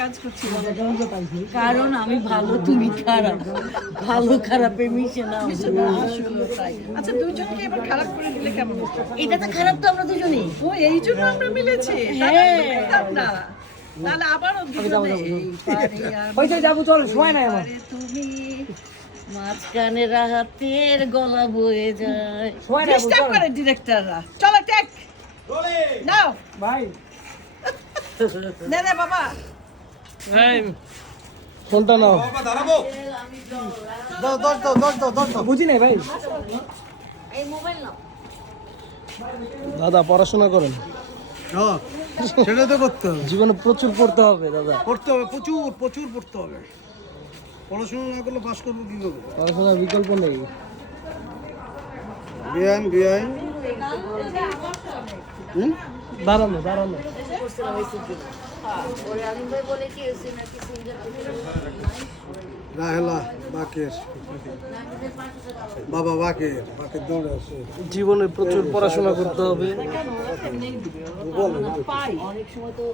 কাজ করছি কারণ আমি ভালো তুমি খারাপ, ভালো খারাপে মিশে না। আসলে তাই। আচ্ছা দুইজনকে এবার খারাপ করে দিলে কেমন হতো? এটা তো খারাপ তো আমরা দুজনেই। ও এই জন্য আমরা মিলেছি। হ্যাঁ। না তাহলে আবারও দুজনে এই পারে আমি, ওই যাবো, চল সময় নাই আমার। পারে তুমি। মাঝখানে রাতের গলা বয়ে যায়। সময় নাই, ডিস্টার্ব করে ডিরেক্টররা। চলো টেক নাও ভাই নে নে বাবা। ফোনটা নাও। বুঝি নাই ভাই। এই মোবাইল নাও। দাদা পড়াশোনা করেন, হ্যাঁ, সেটা তো করতে হবে, জীবনে প্রচুর পড়তে হবে দাদা। পড়তে হবে, প্রচুর প্রচুর পড়তে হবে। পড়াশোনা না করলে পাস করবো কি করবো? পড়াশোনার বিকল্প নেই। বিআইন বিআইন দাঁড়ানো দাঁড়ানো। ওরে আলিম ভাই বলে কি হয়েছে নাকি সিঙ্গার রাহেলা বাকের বাবা, বাকের বাকের দৌড়ে আছে। জীবনে প্রচুর পড়াশোনা করতে হবে। পাই অনেক সময় তো